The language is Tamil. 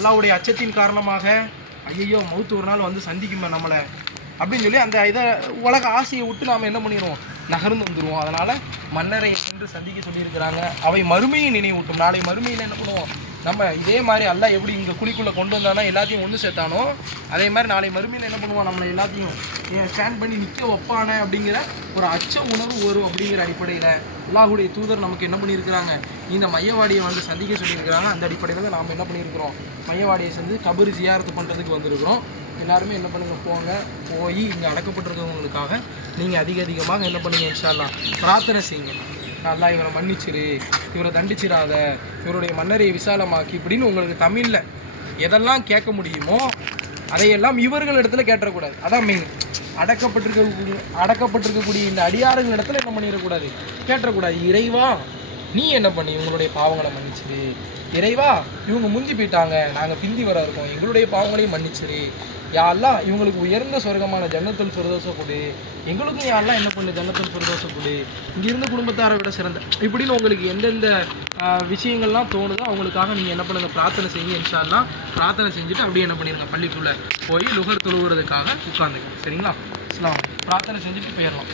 அல்லாஹ்வுடைய அச்சத்தின் காரணமாக ஐயோ மௌத்து ஒரு நாள் வந்து சந்திக்குமே நம்மளை அப்படின்னு சொல்லி அந்த இதை உலக ஆசையை விட்டு நாம் என்ன பண்ணிடுவோம், நகர்ந்து வந்துடுவோம். அதனால் மன்னரை சென்று சந்திக்க சொல்லியிருக்கிறாங்க. அவை மறுமையை நினைவூட்டும். நாளை மறுமையில் என்ன பண்ணுவோம், நம்ம இதே மாதிரி அல்லாஹ் எப்படி இங்கே குழிக்குள்ளே கொண்டு வந்தானோ எல்லாத்தையும் ஒன்று சேர்த்தானோ அதே மாதிரி நாளை மறுமையில் என்ன பண்ணுவோம், நம்மளை எல்லாத்தையும் ஸ்டாண்ட் பண்ணி நிற்க வைப்பானே அப்படிங்கிற ஒரு அச்ச உணர்வு வரும். அப்படிங்கிற அடிப்படையில் அல்லாஹ்வுடைய தூதர் நமக்கு என்ன பண்ணியிருக்கிறாங்க, இந்த மையவாடியை வந்து சந்திக்க சொல்லியிருக்கிறாங்க. அந்த அடிப்படையில் தான் நாம் என்ன பண்ணியிருக்கிறோம், மையவாடியை செஞ்சு கபர் ஜியாரத்து பண்ணுறதுக்கு வந்திருக்கிறோம். எல்லாருமே என்ன பண்ணுங்க, போங்க, போய் இங்கே அடக்கப்பட்டிருக்கவங்களுக்காக நீங்கள் அதிகமாக என்ன பண்ணுங்க, இன்ஷா அல்லாஹ் பிரார்த்தனை செய்யுங்க. அல்லாஹ் இவரை மன்னிச்சிரு, இவரை தண்டிச்சிடாத, இவருடைய மன்னரை விசாலமாக்கி இப்படின்னு உங்களுக்கு தமிழில் எதெல்லாம் கேட்க முடியுமோ அதையெல்லாம் இவர்களிடத்துல கேட்டக்கூடாது. அதான் மெயின். அடக்கப்பட்டிருக்கக்கூடிய இந்த அடியார்கள் இடத்துல என்ன பண்ணிடக்கூடாது, கேட்டக்கூடாது. இறைவா நீ என்ன பண்ணி இவங்களுடைய பாவங்களை மன்னிச்சிரு, இறைவா இவங்க முந்தி போயிட்டாங்க, நாங்கள் பிந்தி வர இருக்கோம், எங்களுடைய பாவங்களையும் மன்னிச்சிரு, யா அல்லாஹ் இவங்களுக்கு உயர்ந்த சொர்க்கமான ஜன்னத்துல் ஃபிர்தௌஸை கொடு, எங்களுக்கும் யா அல்லாஹ் என்ன பண்ணு ஜன்னத்துல் ஃபிர்தௌஸை கொடு, இங்கிருந்த குடும்பத்தாரை விட சிறந்த இப்படின்னு உங்களுக்கு எந்தெந்த விஷயங்கள்லாம் தோணுதோ அவங்களுக்காக நீங்கள் என்ன பண்ணுங்கள், பிரார்த்தனை செய்யுங்க. இன்ஷா அல்லாஹ் பிரார்த்தனை செஞ்சுட்டு அப்படியே என்ன பண்ணிடுங்க, பள்ளிக்குள்ளே போய் லுகர் தொழுகிறதுக்காக உட்காந்துங்க. சரிங்களா? இஸ்லாம் பிரார்த்தனை செஞ்சுட்டு போயிடலாம்.